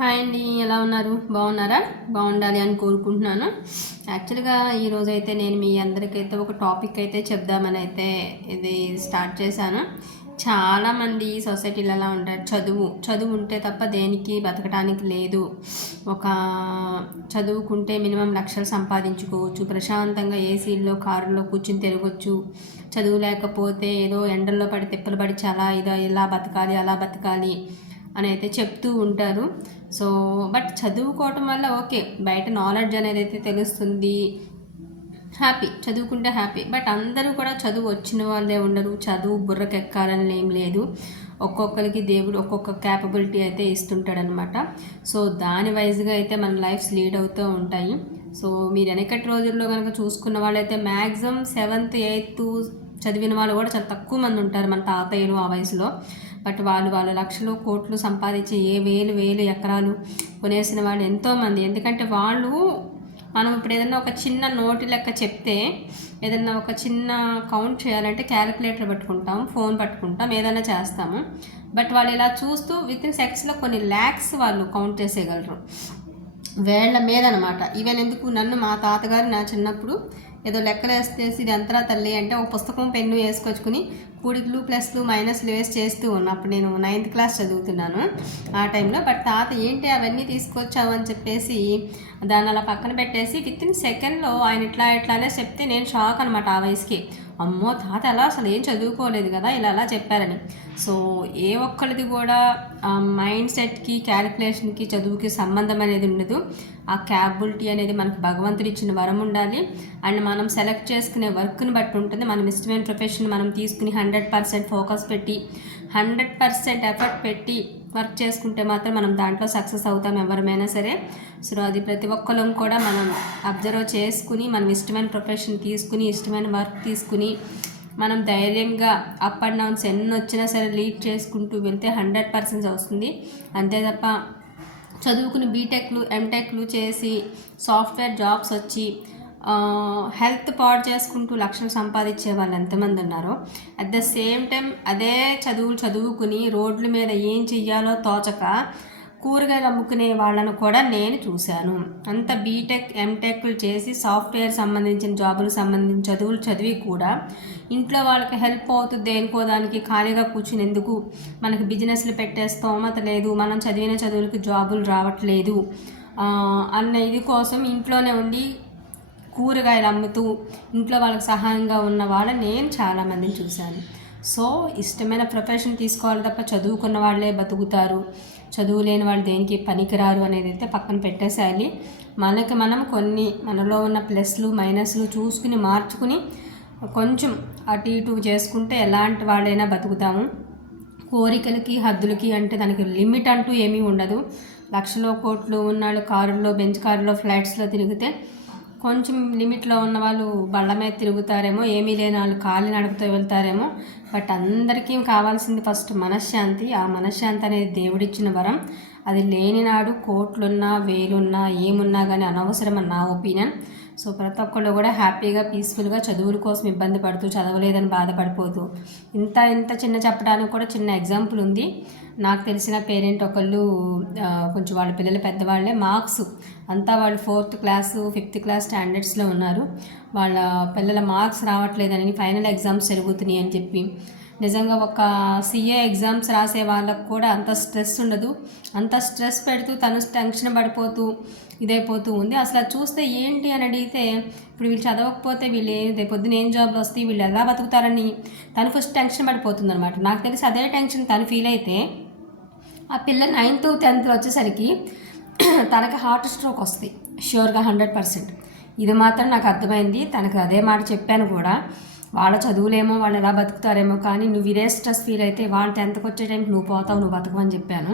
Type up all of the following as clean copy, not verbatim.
Hi అండి, ఎలా ఉన్నారు? బాగున్నారా? బాగుండాలి అని కోరుకుంటున్నాను. యాక్చువల్గా ఈరోజైతే నేను మీ అందరికైతే ఒక టాపిక్ అయితే చెప్దామని అయితే ఇది స్టార్ట్ చేశాను. చాలామంది సొసైటీలో ఎలా ఉంటారు, చదువు ఉంటే తప్ప దేనికి బతకడానికి లేదు. ఒక చదువుకుంటే మినిమం లక్షలు సంపాదించుకోవచ్చు, ప్రశాంతంగా ఏసీల్లో కారులో కూర్చుని తిరగచ్చు. చదువు లేకపోతే ఏదో ఎండల్లో పడి తిప్పలు పడి చాలా ఇలా బతకాలి అలా బతకాలి అని అయితే చెప్తూ ఉంటారు. సో బట్ చదువుకోవటం వల్ల ఓకే, బయట నాలెడ్జ్ అనేది అయితే తెలుస్తుంది, హ్యాపీ, చదువుకుంటే హ్యాపీ. బట్ అందరూ కూడా చదువు వచ్చిన వాళ్ళే ఉండరు. చదువు బుర్రకెక్కాలని ఏం లేదు. ఒక్కొక్కరికి దేవుడు ఒక్కొక్క క్యాపబిలిటీ అయితే ఇస్తుంటాడనమాట. సో దాని వైజ్గా అయితే మన లైఫ్స్ లీడ్ అవుతూ ఉంటాయి. సో మీరు వెనకటి రోజుల్లో కనుక చూసుకున్న వాళ్ళైతే మ్యాక్సిమం 7th 8th చదివిన వాళ్ళు కూడా చాలా తక్కువ మంది ఉంటారు మన తాతయ్యలు ఆ వయసులో. బట్ వాళ్ళు లక్షలు కోట్లు సంపాదించి వేలు ఎకరాలు కొనేసిన వాళ్ళు ఎంతోమంది. ఎందుకంటే వాళ్ళు మనం ఇప్పుడు ఏదైనా ఒక చిన్న నోటి లెక్క చెప్తే, ఏదైనా ఒక చిన్న కౌంట్ చేయాలంటే క్యాలిక్యులేటర్ పట్టుకుంటాం, ఫోన్ పట్టుకుంటాం, ఏదైనా చేస్తాము. బట్ వాళ్ళు ఇలా చూస్తూ వితిన్ సెకండ్స్లో కొన్ని ల్యాక్స్ వాళ్ళు కౌంట్ చేసేయగలరు వేళ్ల మీద అనమాట. ఈవెన్ ఎందుకు నన్ను మా తాతగారు నా చిన్నప్పుడు ఏదో లెక్కలు వేస్తేసి ఇది ఎంతరా తల్లి అంటే ఒక పుస్తకం పెన్ను వేసుకొచ్చుకుని కూడికలు ప్లస్లు మైనస్లు వేసి చేస్తూ ఉన్నప్పుడు నేను 9th క్లాస్ చదువుతున్నాను ఆ టైంలో. బట్ తాత ఏంటి అవన్నీ తీసుకొచ్చావు అని చెప్పేసి దాన్ని అలా పక్కన పెట్టేసి వితిన్ సెకండ్లో ఆయన ఇట్లానే చెప్తే నేను షాక్ అనమాట ఆ వయసుకి. అమ్మో, తాత అలా అసలు ఏం చదువుకోలేదు కదా, ఇలా చెప్పారని. సో ఏ ఒక్కరిది కూడా మైండ్ సెట్కి క్యాలిక్యులేషన్కి చదువుకి సంబంధం అనేది ఉండదు. ఆ క్యాపబిలిటీ అనేది మనకు భగవంతుడు ఇచ్చిన వరం ఉండాలి. అండ్ మనం సెలెక్ట్ చేసుకునే వర్క్ని బట్టి ఉంటుంది. మనం ఇష్టమైన ప్రొఫెషన్ మనం తీసుకుని 100% ఫోకస్ పెట్టి 100% ఎఫర్ట్ పెట్టి వర్క్ చేసుకుంటే మాత్రం మనం దాంట్లో సక్సెస్ అవుతాం ఎవరమైనా సరే. సో అది ప్రతి ఒక్కరం కూడా మనం అబ్జర్వ్ చేసుకుని మనం ఇష్టమైన ప్రొఫెషన్ తీసుకుని ఇష్టమైన వర్క్ తీసుకుని మనం ధైర్యంగా అప్ అండ్ డౌన్స్ ఎన్ని వచ్చినా సరే లీడ్ చేసుకుంటూ వెళ్తే 100% వస్తుంది. అంతే తప్ప చదువుకుని బీటెక్లు ఎంటెక్లు చేసి సాఫ్ట్వేర్ జాబ్స్ వచ్చి హెల్త్ పాడు చేసుకుంటూ లక్షలు సంపాదించే వాళ్ళు ఎంతమంది ఉన్నారో, అట్ ద సేమ్ టైం అదే చదువుకుని రోడ్ల మీద ఏం చెయ్యాలో తోచక కూరగాయలు అమ్ముకునే వాళ్ళను కూడా నేను చూశాను. అంత బీటెక్ ఎంటెక్లు చేసి సాఫ్ట్వేర్ సంబంధించిన జాబులకు సంబంధించిన చదువులు చదివి కూడా ఇంట్లో వాళ్ళకి హెల్ప్ అవుతుంది దేనికో దానికి ఖాళీగా కూర్చుని ఎందుకు, మనకి బిజినెస్లు పెట్టే స్తోమత లేదు, మనం చదివిన చదువులకి జాబులు రావట్లేదు అన్న ఇది కోసం ఇంట్లోనే ఉండి కూరగాయలు అమ్ముతూ ఇంట్లో వాళ్ళకి సహాయంగా ఉన్న వాళ్ళని నేను చాలామందిని చూశాను. సో ఇష్టమైన ప్రొఫెషన్ తీసుకోవాలి తప్ప చదువుకున్న వాళ్ళే బతుకుతారు, చదువు లేని వాళ్ళు దేనికి పనికిరారు అనేది అయితే పక్కన పెట్టేసేయాలి. మనం కొన్ని మనలో ఉన్న ప్లస్లు మైనస్లు చూసుకుని మార్చుకుని కొంచెం అటు ఇటు చేసుకుంటే ఎలాంటి వాళ్ళైనా బతుకుతాము. కోరికలకి హద్దులకి అంటే దానికి లిమిట్ అంటూ ఏమీ ఉండదు. లక్షలో కోట్లు ఉన్నాళ్ళు కారుల్లో బెంచ్ కారులో ఫ్లైట్స్లో తిరిగితే కొంచెం లిమిట్లో ఉన్న వాళ్ళు బళ్ళ మీద తిరుగుతారేమో, ఏమీ లేని వాళ్ళు కాలి నడుపుతూ వెళ్తారేమో. బట్ అందరికీ కావాల్సింది ఫస్ట్ మనశ్శాంతి. ఆ మనశ్శాంతి అనేది దేవుడిచ్చిన వరం. అది లేని నాడు కోట్లున్నా వేలున్నా ఏమున్నా కానీ అనవసరం అని నా ఒపీనియన్. సో ప్రతి ఒక్కళ్ళు కూడా హ్యాపీగా పీస్ఫుల్గా చదువుల కోసం ఇబ్బంది పడుతూ చదవలేదని బాధపడిపోతూ ఇంత చిన్న చెప్పడానికి కూడా చిన్న ఎగ్జాంపుల్ ఉంది. నాకు తెలిసిన పేరెంట్ ఒకళ్ళు కొంచెం వాళ్ళ పిల్లలు పెద్దవాళ్ళే, మార్క్స్ అంతా వాళ్ళు 4th క్లాస్ 5th క్లాస్ స్టాండర్డ్స్లో ఉన్నారు. వాళ్ళ పిల్లల మార్క్స్ రావట్లేదని ఫైనల్ ఎగ్జామ్స్ జరుగుతున్నాయి అని చెప్పి, నిజంగా ఒక CA ఎగ్జామ్స్ రాసే వాళ్ళకు కూడా అంత స్ట్రెస్ ఉండదు. అంత స్ట్రెస్ పెడుతూ తను టెన్షన్ పడిపోతూ ఇదైపోతూ ఉంది. అసలు అది చూస్తే ఏంటి అని అడిగితే, ఇప్పుడు వీళ్ళు చదవకపోతే వీళ్ళు రేపొద్దున ఏం జాబ్లు వస్తాయి, వీళ్ళు ఎలా బతుకుతారని తను ఫస్ట్ టెన్షన్ పడిపోతుంది అనమాట. నాకు తెలిసి అదే టెన్షన్ తను ఫీల్ అయితే ఆ పిల్ల 9th 10th వచ్చేసరికి తనకి హార్ట్ స్ట్రోక్ వస్తుంది ష్యూర్గా 100%. ఇది మాత్రం నాకు అర్థమైంది. తనకు అదే మాట చెప్పాను కూడా. వాళ్ళ చదువులేమో వాళ్ళు ఎలా బతుకుతారేమో, కానీ నువ్వు ఇదే స్ట్రెస్ ఫీల్ అయితే వాళ్ళు 10th వచ్చే టైంకి నువ్వు పోతావు, నువ్వు బతుకు అని చెప్పాను.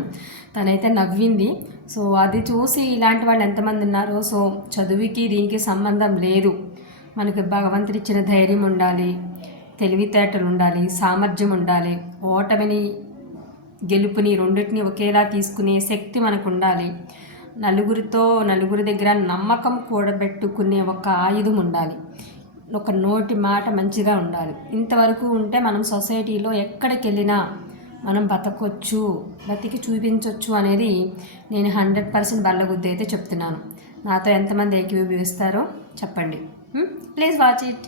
తనైతే నవ్వింది. సో అది చూసి ఇలాంటి వాళ్ళు ఎంతమంది ఉన్నారు. సో చదువుకి దీనికి సంబంధం లేదు. మనకి భగవంతుడు ఇచ్చిన ధైర్యం ఉండాలి, తెలివితేటలు ఉండాలి, సామర్థ్యం ఉండాలి, ఓటమిని గెలుపుని రెండింటిని ఒకేలా తీసుకునే శక్తి మనకు ఉండాలి. నలుగురి దగ్గర నమ్మకం కూడబెట్టుకునే ఒక ఆయుధం ఉండాలి. ఒక నోటి మాట మంచిగా ఉండాలి. ఇంతవరకు ఉంటే మనం సొసైటీలో ఎక్కడికి వెళ్ళినా మనం బతకొచ్చు, బతికి చూపించవచ్చు అనేది నేను 100% బల్లగుద్ది అయితే చెప్తున్నాను. నాతో ఎంతమంది ఏకీభవిస్తారో చెప్పండి. Please watch it.